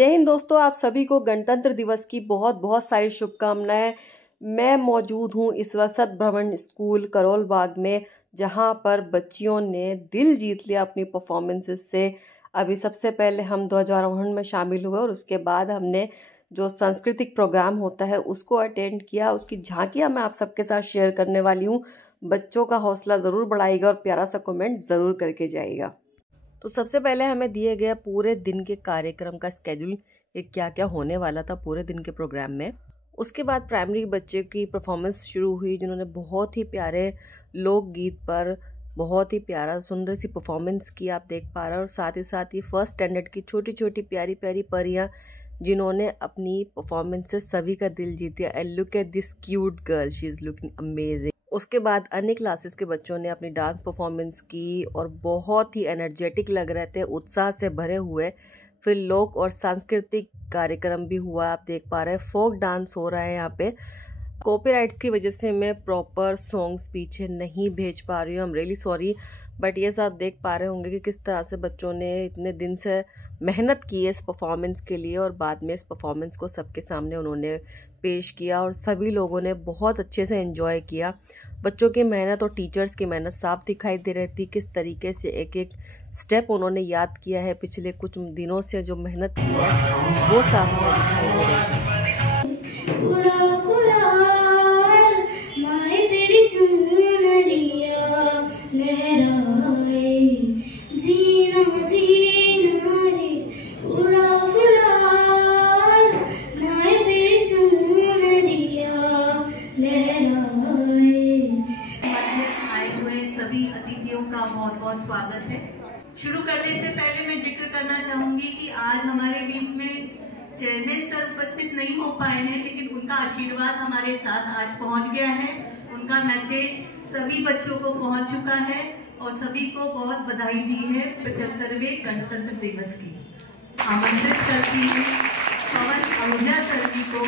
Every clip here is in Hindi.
जय हिंद दोस्तों, आप सभी को गणतंत्र दिवस की बहुत बहुत सारी शुभकामनाएं। मैं मौजूद हूं इस वक्त सद्भ्रमण स्कूल करोल बाग में, जहां पर बच्चियों ने दिल जीत लिया अपनी परफॉर्मेंसेस से। अभी सबसे पहले हम ध्वजारोहण में शामिल हुए और उसके बाद हमने जो सांस्कृतिक प्रोग्राम होता है उसको अटेंड किया। उसकी झांकियां मैं आप सबके साथ शेयर करने वाली हूँ। बच्चों का हौसला ज़रूर बढ़ाएगा और प्यारा सा कमेंट ज़रूर करके जाएगा। तो सबसे पहले हमें दिए गए पूरे दिन के कार्यक्रम का स्केड्यूल, ये क्या क्या होने वाला था पूरे दिन के प्रोग्राम में। उसके बाद प्राइमरी बच्चे की परफॉर्मेंस शुरू हुई, जिन्होंने बहुत ही प्यारे लोकगीत पर बहुत ही प्यारा सुंदर सी परफॉर्मेंस की, आप देख पा रहे हो। और साथ ही साथ ये फर्स्ट स्टैंडर्ड की छोटी छोटी प्यारी प्यारी परियां, जिन्होंने अपनी परफॉर्मेंस से सभी का दिल जीत दिया। And look at this cute girl, she is looking amazing. उसके बाद अन्य क्लासेस के बच्चों ने अपनी डांस परफॉर्मेंस की और बहुत ही एनर्जेटिक लग रहे थे, उत्साह से भरे हुए। फिर लोक और सांस्कृतिक कार्यक्रम भी हुआ, आप देख पा रहे हैं। फोक डांस हो रहा है यहाँ पे। कॉपीराइट्स की वजह से मैं प्रॉपर सॉन्ग्स पीछे नहीं भेज पा रही हूँ, I am really sorry. But ये सब देख पा रहे होंगे कि किस तरह से बच्चों ने इतने दिन से मेहनत की है इस परफॉर्मेंस के लिए, और बाद में इस परफॉर्मेंस को सबके सामने उन्होंने पेश किया और सभी लोगों ने बहुत अच्छे से एंजॉय किया। बच्चों की मेहनत और टीचर्स की मेहनत साफ दिखाई दे रही थी, किस तरीके से एक एक स्टेप उन्होंने याद किया है। पिछले कुछ दिनों से जो मेहनत की है वो साफ दिखाई दे रही थी। बहुत बहुत स्वागत है। शुरू करने से पहले मैं जिक्र करना चाहूंगी कि आज हमारे बीच में चेयरमैन सर उपस्थित नहीं हो पाए हैं, लेकिन उनका आशीर्वाद हमारे साथ आज पहुंच गया है। उनका मैसेज सभी बच्चों को पहुंच चुका है और सभी को बहुत बधाई दी है 75वें गणतंत्र दिवस की। आमंत्रित करती हूँ पवन आहूजा सर जी को,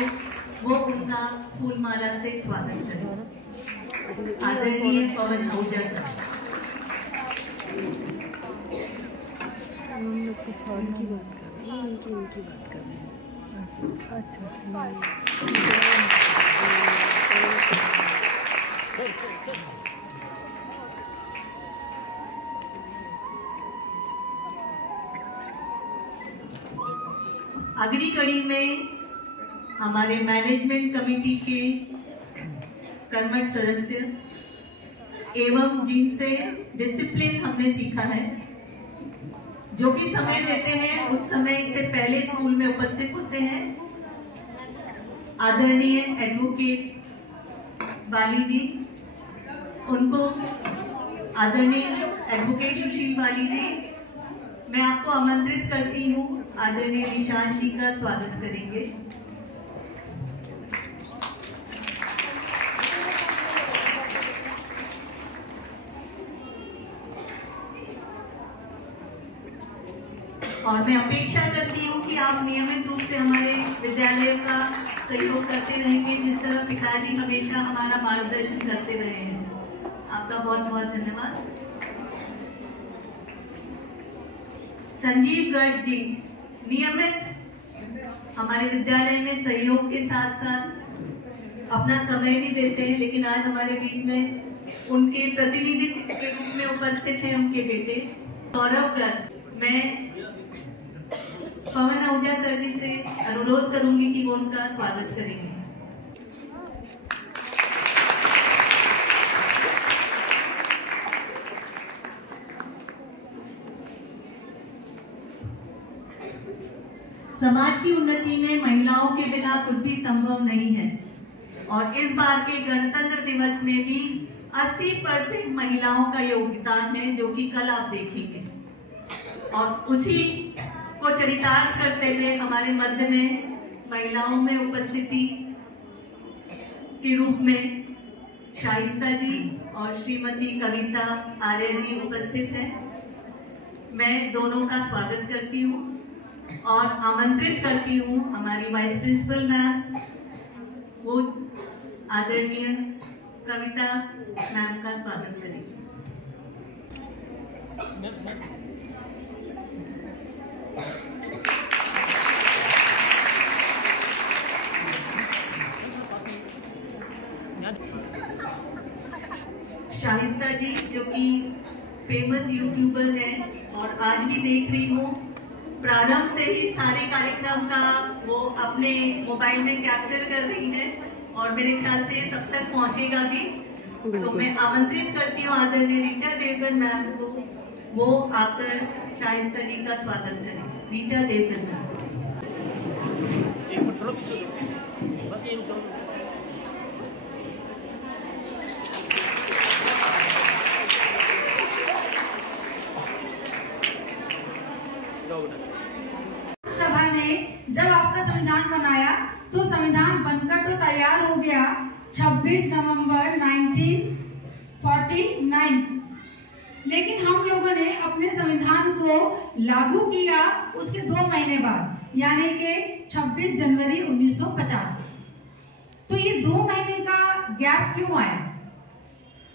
वो उनका फूलमाला से स्वागत करें। आदरणीय पवन आहूजा सर। हम लोग कुछ और की बात कर रहे हैं, इनकी बात कर रहे हैं। अच्छा अगली कड़ी में हमारे मैनेजमेंट कमेटी के कर्मठ सदस्य एवं जिनसे डिसिप्लिन हमने सीखा है, जो भी समय देते हैं उस समय से पहले स्कूल में उपस्थित होते हैं, आदरणीय एडवोकेट बाली जी, उनको आदरणीय एडवोकेट सुशील बाली जी, मैं आपको आमंत्रित करती हूँ, आदरणीय निशान जी का स्वागत करेंगे। और मैं अपेक्षा करती हूँ कि आप नियमित रूप से हमारे विद्यालयों का सहयोग करते रहेंगे, जिस तरह पिताजी हमेशा हमारा मार्गदर्शन करते रहे हैं। आपका बहुत बहुत धन्यवाद। संजीव गर्ग जी नियमित हमारे विद्यालय में सहयोग के साथ साथ अपना समय भी देते हैं, लेकिन आज हमारे बीच में उनके प्रतिनिधित्व के रूप में उपस्थित हैं उनके बेटे गौरव गर्ग। मैं पवन आहूजा सर जी से अनुरोध करूंगी कि वो उनका स्वागत करेंगे। समाज की उन्नति में महिलाओं के बिना कुछ भी संभव नहीं है, और इस बार के गणतंत्र दिवस में भी 80% महिलाओं का योगदान है, जो कि कल आप देखेंगे। और उसी को चरितार्थ करते हुए हमारे मध्य में महिलाओं में उपस्थिति के रूप में शाइस्ता जी और श्रीमती कविता आर्य जी उपस्थित हैं। मैं दोनों का स्वागत करती हूँ और आमंत्रित करती हूँ हमारी वाइस प्रिंसिपल मैम, वो आदरणीय कविता मैम का स्वागत करेंगे। शाहिस्ता जी जो कि फेमस यूट्यूबर हैं और आज भी देख रही हूँ प्रारंभ से ही सारे कार्यक्रम का वो अपने मोबाइल में कैप्चर कर रही है और मेरे ख्याल से सब तक पहुंचेगा भी। तो मैं आमंत्रित करती हूँ आदरणीय रीटा देवगन मैम को, वो आकर शाहिस्ता जी का स्वागत करें। रीटा देवगन मैम। सभा ने जब आपका संविधान बनाया तो संविधान बनकर तो तैयार हो गया 26 नवंबर 1949, लेकिन हम लोगों ने अपने संविधान को लागू किया उसके 2 महीने बाद, यानी कि 26 जनवरी 1950। तो ये 2 महीने का गैप क्यों आया?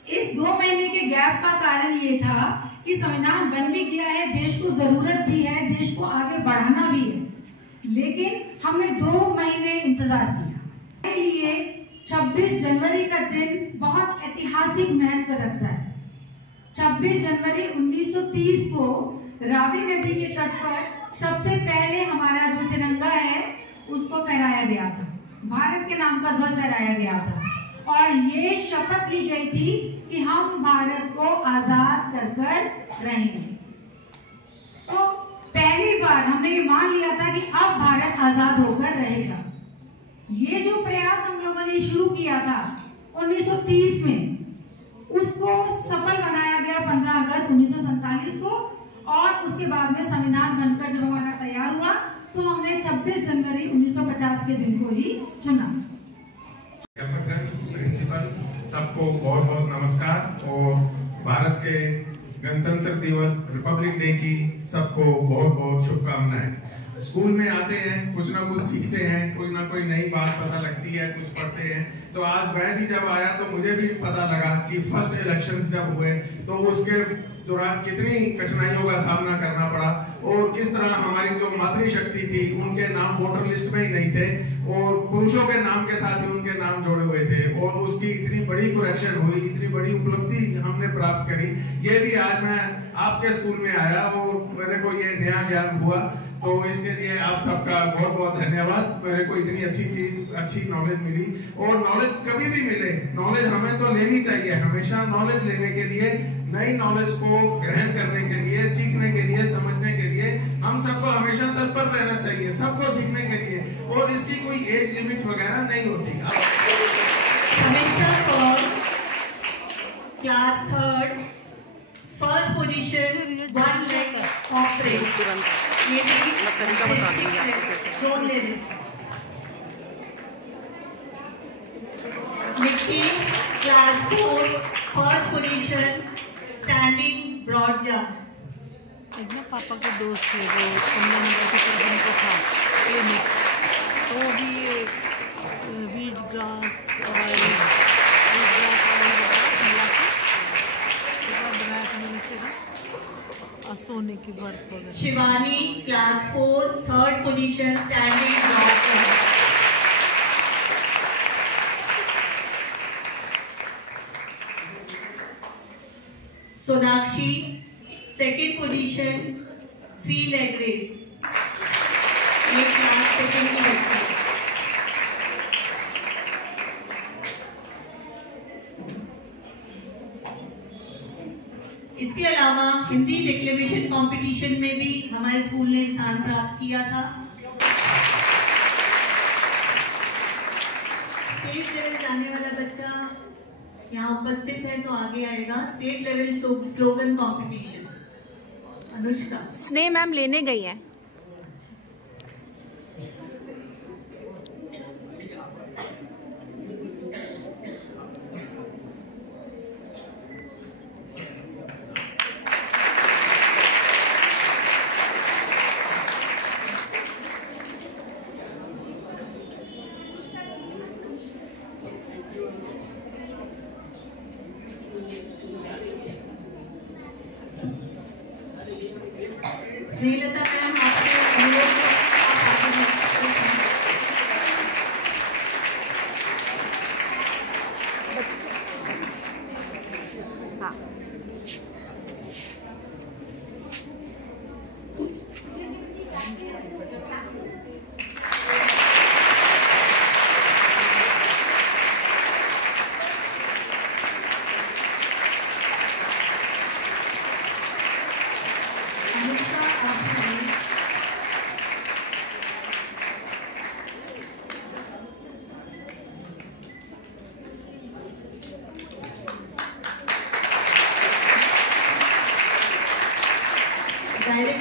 इस 2 महीने के गैप का कारण ये था कि संविधान बन भी गया है, देश को जरूरत भी है, देश को आगे बढ़ाना भी है, लेकिन हमने 2 महीने इंतजार किया। इसके लिए 26 जनवरी का दिन बहुत ऐतिहासिक महत्व रखता है। 26 जनवरी 1930 को रावी नदी के तट पर सबसे पहले हमारा जो तिरंगा है उसको फहराया गया था, भारत के नाम का ध्वज फहराया गया था और ये शपथ ली गई थी कि हम भारत को आजाद कर रहेंगे। तो पहली बार हमने ये मान लिया था कि अब भारत आजाद होकर रहेगा। ये जो प्रयास हम लोगों ने शुरू किया था 1930 में, उसको सफल बनाया गया 15 अगस्त 1947 को और उसके बाद में संविधान बनकर जब हमारा तैयार हुआ तो हमने 26 जनवरी 1950 के दिन को ही चुना। प्रिंसिपल सबको बहुत बहुत नमस्कार और भारत के गणतंत्र दिवस रिपब्लिक डे की सबको बहुत बहुत शुभकामनाएं। स्कूल में आते हैं, कुछ ना कुछ सीखते हैं, कोई ना कोई नई बात पता लगती है, कुछ पढ़ते हैं। तो आज मैं भी जब आया तो मुझे भी पता लगा कि फर्स्ट इलेक्शंस जब हुए तो उसके दौरान कितनी कठिनाइयों का सामना करना पड़ा और किस तरह हमारी जो मातृशक्ति थी उनके नाम वोटर लिस्ट में ही नहीं थे और पुरुषों के नाम के साथ ही उनके नाम जोड़े हुए थे और उसकी इतनी बड़ी करेक्शन हुई, इतनी बड़ी उपलब्धि हमने प्राप्त करी। ये भी आज मैं आपके स्कूल में आया और मेरे को ये नया ज्ञान हुआ, तो इसके लिए आप सबका बहुत बहुत धन्यवाद। मेरे को इतनी अच्छी चीज, अच्छी नॉलेज मिली और नॉलेज कभी भी मिले, नॉलेज हमें तो लेनी चाहिए हमेशा। नॉलेज लेने के लिए, नई नॉलेज को ग्रहण करने के लिए, सीखने के लिए, समझने के लिए हम सबको हमेशा तत्पर रहना चाहिए, सबको सीखने के लिए, और इसकी कोई एज लिमिट वगैरह नहीं होती। Class 3rd first position 1 lakh operate, ये जोन ले लें। Nikki class 4 first position standing broad jump. एक ना पापा के दोस्त थे वो 15 नंबर के प्रोग्राम को था क्लिनिक, तो भी ये वीट ग्रास ऑयल बनाया था मैंने से ना, सोने की बर्फ वगैरह। Shivani class 4 3rd position standing broad jump. Sonakshi 2nd position 3 leg race, ये क्लास 2nd की बच्ची। इसके अलावा हिंदी डिक्लेमेशन कंपटीशन में भी हमारे स्कूल ने स्थान प्राप्त किया था। स्टेट लेवल जाने वाला बच्चा यहाँ उपस्थित है तो आगे आएगा। State level slogan competition Anushka स्नेह मैम लेने गई हैं। स्नेहलता मैम आपसे अनुरोध है।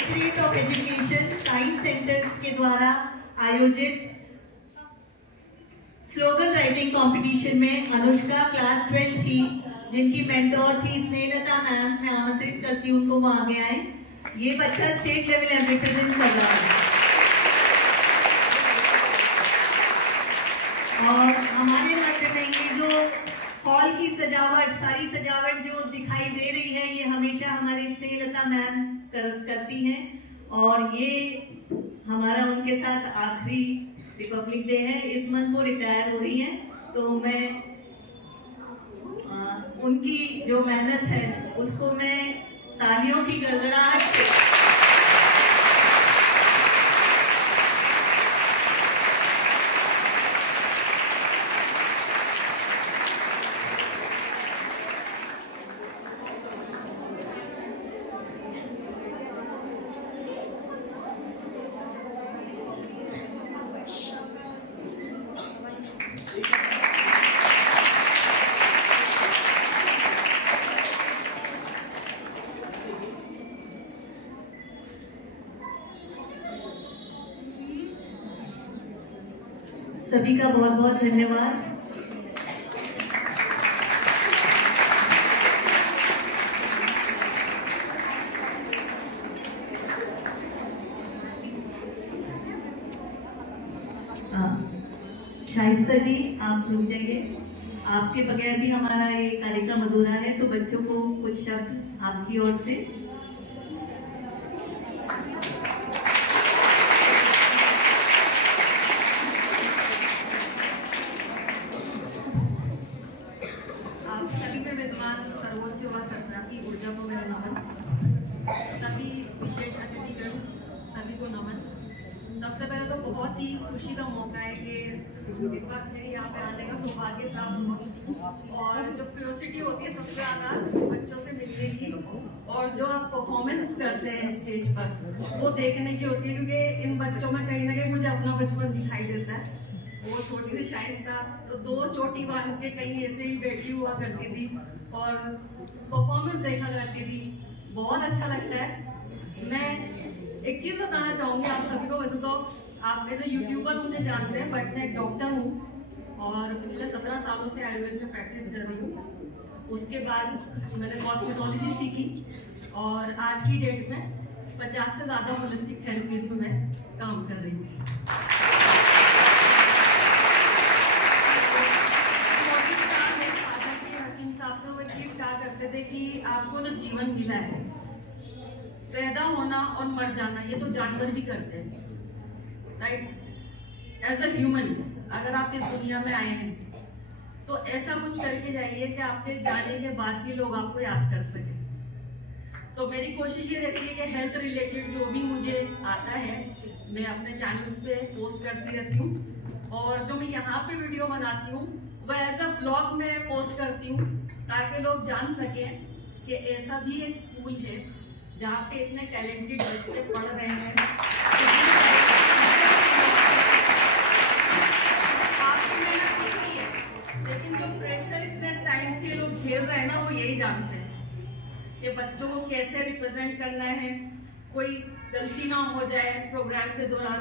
Directorate of education science centres के द्वारा आयोजित स्लोगन राइटिंग कंपटीशन में अनुष्का क्लास 12 की, जिनकी मेंटोर थी स्नेहलता मैम, मैं आमंत्रित करती हूँ उनको वो आगे आए। ये बच्चा स्टेट लेवल रिप्रेजेंट कर रहा है। और हमारे मध्य में ये जो हॉल की सजावट, सारी सजावट जो दिखाई दे रही है, ये हमेशा हमारी स्नेहलता मैम करती हैं। और ये हमारा उनके साथ आखिरी रिपब्लिक डे है। इस मंथ वो रिटायर हो रही हैं, तो मैं उनकी जो मेहनत है उसको मैं तालियों की गड़गड़ाहट से सभी का बहुत बहुत धन्यवाद। शाइस्ता जी, आप रुक जाइए। आपके बगैर भी हमारा ये कार्यक्रम अधूरा है, तो बच्चों को कुछ शब्द आपकी ओर से। सर्वोच्च व सर्वव्यापी ऊर्जा को मेरा नमन। सभी विशेष अतिथिगण, सभी को नमन। सबसे पहले तो बहुत ही खुशी का मौका है कि एक बार मेरे यहाँ पे आने का सौभाग्य प्राप्त हुआ। और जो क्यूरियोसिटी होती है सबसे ज़्यादा बच्चों से मिलने की, और जो आप परफॉर्मेंस करते हैं स्टेज पर वो देखने की होती है, क्योंकि इन बच्चों में कहीं ना कहीं मुझे अपना बचपन दिखाई देता है। वो छोटी सी शाइस्ता तो 2 चोटी बांध के कहीं ऐसे ही बैठी हुआ करती थी और परफॉर्मेंस देखा करती थी। बहुत अच्छा लगता है। मैं एक चीज़ बताना चाहूँगी आप सभी को। वैसे तो आप एज ए यूट्यूबर मुझे जानते हैं, बट मैं एक डॉक्टर हूँ और पिछले 17 सालों से आयुर्वेद में प्रैक्टिस कर रही हूँ। उसके बाद मैंने कॉस्मेटोलॉजी सीखी और आज की डेट में 50 से ज़्यादा होलिस्टिक थेरेपीज में मैं काम कर रही हूँ। करते थे कि आपको जो जीवन मिला है, पैदा होना और मर जाना, ये तो जानवर भी करते हैं, राइट। एज अ ह्यूमन अगर आप इस दुनिया में आए हैं तो ऐसा कुछ करके जाइए कि आपके जाने के बाद भी लोग आपको याद कर सके। तो मेरी कोशिश ये रहती है कि हेल्थ रिलेटेड जो भी मुझे आता है मैं अपने चैनल्स पे पोस्ट करती रहती हूँ। और जो मैं यहाँ पे वीडियो बनाती हूँ वह एज अ ब्लॉग में पोस्ट करती हूँ, ताकि लोग जान सकें कि ऐसा भी एक स्कूल है जहाँ पे इतने टैलेंटेड बच्चे पढ़ रहे हैं। काफी मेहनत की है, लेकिन जो प्रेशर इतने टाइम से लोग झेल रहे हैं ना, वो यही जानते हैं कि बच्चों को कैसे रिप्रेजेंट करना है, कोई गलती ना हो जाए प्रोग्राम के दौरान,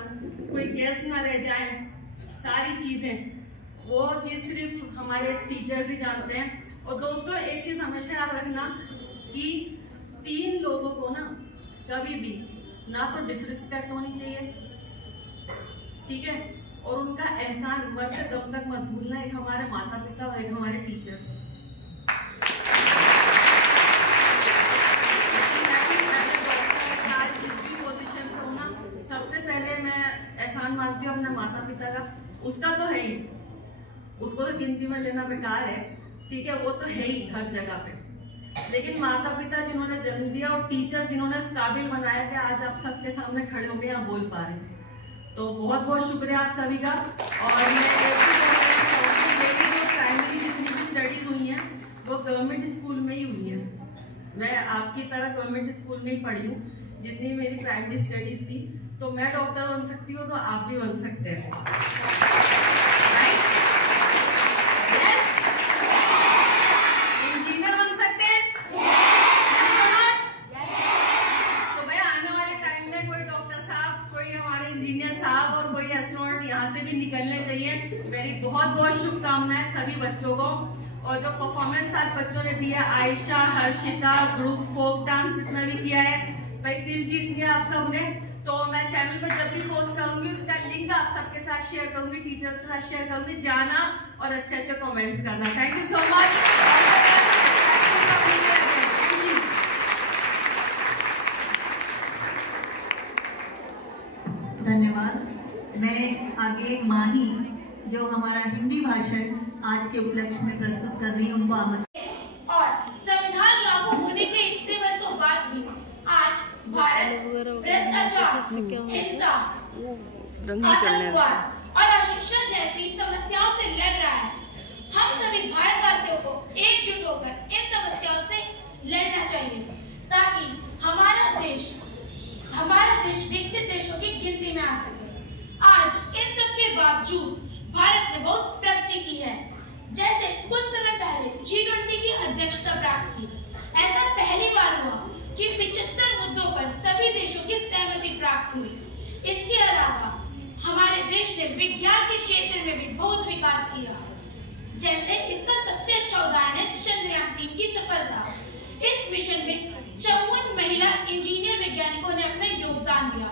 कोई गेस्ट ना रह जाए, सारी चीजें वो चीज सिर्फ हमारे टीचर्स ही जानते हैं। और दोस्तों एक चीज हमेशा याद रखना कि 3 लोगों को ना कभी भी ना तो डिसरिस्पेक्ट होनी चाहिए, ठीक है, और उनका एहसान मरते दम तक मत भूलना। एक हमारे माता पिता और एक हमारे टीचर्स। सबसे पहले मैं एहसान मानती हूँ अपने माता पिता का। उसका तो है ही, उसको तो गिनती में लेना बेकार है, ठीक है, वो तो है ही हर जगह पे। लेकिन माता पिता जिन्होंने जन्म दिया और टीचर जिन्होंने इस काबिल बनाया कि आज आप सबके सामने खड़े होकर यहाँ बोल पा रहे हैं, तो बहुत बहुत शुक्रिया आप सभी का। और मैं मेरी जो प्राइमरी जितनी भी स्टडीज हुई हैं वो गवर्नमेंट स्कूल में ही हुई है। मैं आपकी तरह गवर्नमेंट स्कूल में ही पढ़ी हूँ। जितनी मेरी प्राइमरी स्टडीज थी, तो मैं डॉक्टर बन सकती हूँ तो आप भी बन सकते हैं। इंजीनियर बन सकते हैं, तो भैया आने वाले टाइम सभी बच्चों को। और जो परफॉर्मेंस आज बच्चों ने दिया, Ayesha, Harshita, group folk dance जितना भी किया है भाई, दिल जीत लिया आप सब ने। तो मैं चैनल पर जब भी पोस्ट करूंगी उसका लिंक आप सबके साथ शेयर करूंगी, टीचर्स के साथ शेयर करूंगी, जाना और अच्छे अच्छे कमेंट्स करना। Thank you so much. धन्यवाद। मैं आगे माही जो हमारा हिंदी भाषण आज के उपलक्ष्य में प्रस्तुत कर रही है, उनको आमंत्रित। और संविधान लागू होने के इतने वर्षों बाद भी आज भारत भ्रष्टाचार, हिंसा, आतंकवाद और अशिक्षा जैसी समस्याओं से लड़ रहा है। हम सभी भारतवासियों को एकजुट होकर इन समस्याओं से लड़ना चाहिए ताकि हमारा देश विकसित देशों की गिनती में आ सके। आज इन सब के बावजूद भारत ने बहुत प्रगति की है। जैसे कुछ समय पहले G20 की अध्यक्षता प्राप्त की। ऐसा पहली बार हुआ कि 75 मुद्दों पर सभी देशों की सहमति प्राप्त हुई। इसके अलावा हमारे देश ने विज्ञान के क्षेत्र में भी बहुत विकास किया। जैसे इसका सबसे अच्छा उदाहरण है चंद्रयान 3 की सफलता। इस मिशन में 54 महिला इंजीनियर वैज्ञानिकों ने अपना योगदान दिया।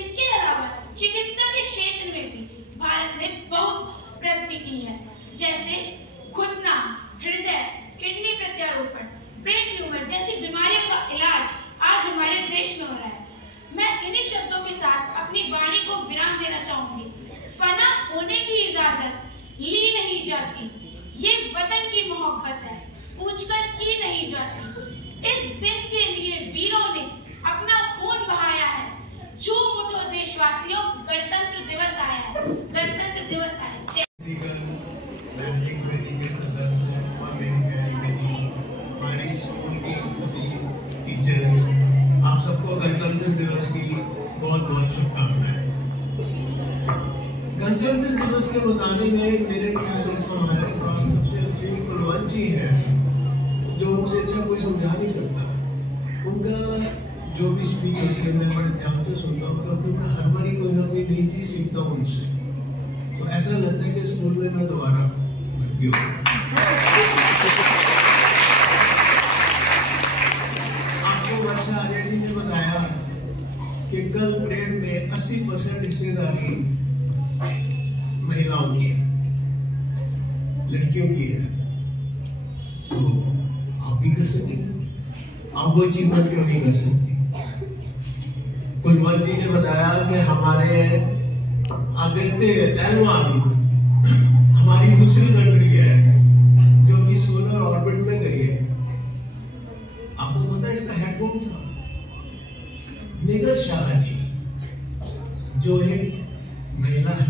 इसके अलावा चिकित्सा के क्षेत्र में भी भारत ने बहुत प्रगति की है। जैसे घुटना, हृदय, किडनी प्रत्यारोपण, ब्रेन ट्यूमर जैसी बीमारियों का इलाज आज हमारे देश में हो रहा है। मैं इन्हीं शब्दों के साथ अपनी वाणी को विराम देना चाहूंगी। फना होने की इजाजत ली नहीं जाती, ये वतन की मोहब्बत है, पूछकर की नहीं जाती। इस दिन के लिए वीरों ने अपना खून बहाया है। झूम उठो देशवासियों, गणतंत्र दिवस आया है, गणतंत्र दिवस आया है। हमारी स्कूल के सभी टीचर्स, आप सबको गणतंत्र दिवस की बहुत बहुत शुभकामनाएं। गणतंत्र दिवस के बताने में मेरे ख्याल से हमारे पास सबसे अच्छे कुलवंत जी हैं, जो उनसे अच्छा कोई समझा नहीं सकता। उनका जो भी स्पीच होती है मैं बड़े ध्यान से सुनता हूँ, क्योंकि मैं हर बार कोई ना कोई नई चीज सीखता हूँ उनसे। तो ऐसा लगता है कि स्कूल में मैं दोबारा भर्ती हूँ। आपको वर्षा आर्यडी ने बताया कि कल परेड में 80% हिस्सेदारी महिलाओं की है, लड़कियों की है। तो आप भी कर सकते हैं, आप वो अचीवमेंट क्यों नहीं कर सकते? कुलवंत जी ने बताया कि हमारे आदित्य एल1 हमारी दूसरी कंट्री है जो कि सोलर ऑर्बिट में गई है। आपको पता है इसका हेड कौन था? निगर शाह जी, जो एक महिला है।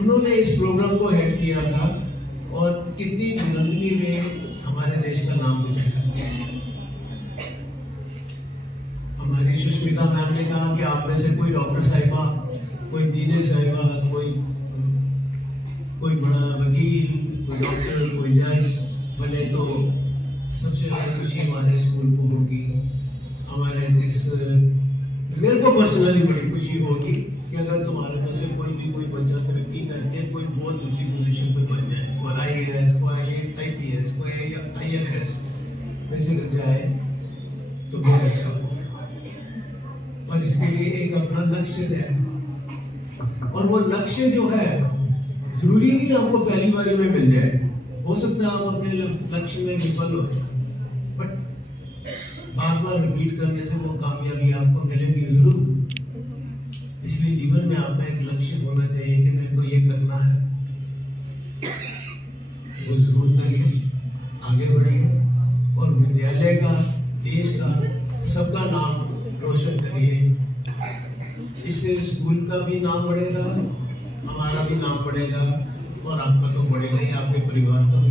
उन्होंने इस प्रोग्राम को हेड किया था और कितनी बुलंदी में हमारे देश का नाम उठाया। हमारी सुष्मिता मैम ने कहा कि आप में से कोई डॉक्टर साहिबा, कोई इंजीनियर साहिबा, कोई बड़ा वकील, कोई डॉक्टर, कोई जज बने तो सबसे ज्यादा खुशी हमारे स्कूल को होगी। हमारे मेरे को पर्सनली बड़ी खुशी होगी कि अगर तुम्हारे में से कोई बच्चा तरक्की करके कोई बहुत ऊंची पोजीशन पर बन जाए, कोई IAS, कोई IPS, कोई IFS वैसे कर जाए तो बहुत अच्छा हो। और इसके लिए एक अपना लक्ष्य है, और वो लक्ष्य जो है जरूरी नहीं आपको पहली बारी में मिल जाए। हो सकता है आप अपने लक्ष्य में विफल हो, बट बार बार रिपीट करने से वो कामयाबी आपको मिलेगी जरूर। इसलिए जीवन में आपका एक लक्ष्य होना चाहिए कि मेरे को ये करना है, वो जरूर करिए, आगे बढ़िए और विद्यालय का, देश का, सबका नाम रोशन करिए। इससे स्कूल का भी नाम बढ़ेगा, हमारा भी नाम बढ़ेगा और आपका तो बढ़ेगा ही, आपके परिवार का भी।